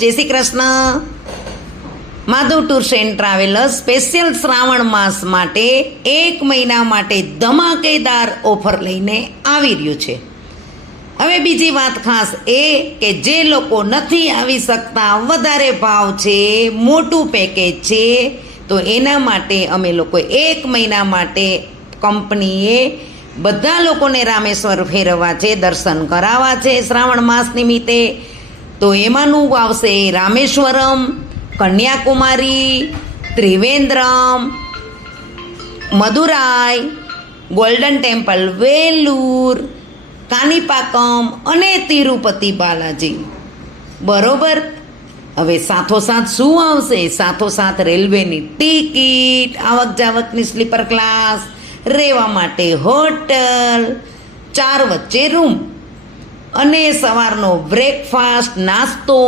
જય Shri Krishna. Madhav tours and travellers special Shravan માસ માટે 1 મહિના માટે ધમાકેદાર ઓફર લઈને આવી રહ્યું છે. હવે બીજી વાત ખાસ એ કે જે લોકો નથી આવી શકતા, વધારે ભાવ છે, મોટું પેકેજ છે, તો એના માટે અમે લોકો 1 મહિના માટે કંપનીએ બધા લોકોને રામેશ્વર ફેરવવા છે, દર્શન કરાવવા છે શ્રાવણ માસ નિમિત્તે. તો એમાંનું આવશે રામેશ્વરમ, કન્યાકુમારી, ત્રિવેન્દ્રમ, મદુરાઈ, ગોલ્ડન ટેમ્પલ વેલુર, કાનીપાકમ અને તિરુપતિ બાલાજી. બરોબર. હવે સાથોસાથ શું આવશે? સાથોસાથ રેલવેની ટિકિટ, આવક જાવકની સ્લીપર ક્લાસ, રહેવા માટે હોટલ, 4 વચ્ચે રૂમ અને સવારનો બ્રેકફાસ્ટ, નાસ્તો,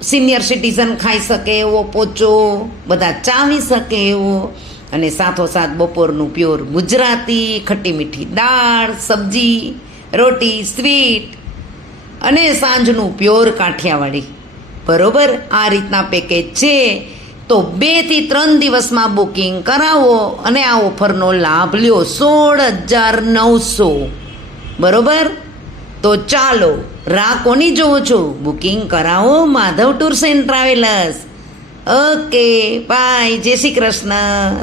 સિનિયર સિટીઝન ખાઈ શકે એવો પોચો, બધા ચાવી શકે એવો, અને સાથોસાથ બપોરનું પ્યોર ગુજરાતી, ખટ્ટી મીઠી દાળ, સબ્જી, રોટી, સ્વીટ, અને સાંજનું પ્યોર કાઠિયાવાડી. બરોબર. આ રીતના પેકેજ છે. તો 2 થી 3 દિવસમાં બુકિંગ કરાવો અને આ ઓફરનો લાભ લ્યો. 16,900. બરોબર. તો ચાલો, રાહ કોની જોવો છો? બુકિંગ કરાવો Madhav tours and travellers. Okay, bye. જય શ્રી કૃષ્ણ.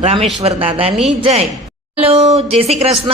રામેશ્વર દાદાની જય. હેલો, જય શ્રી કૃષ્ણ.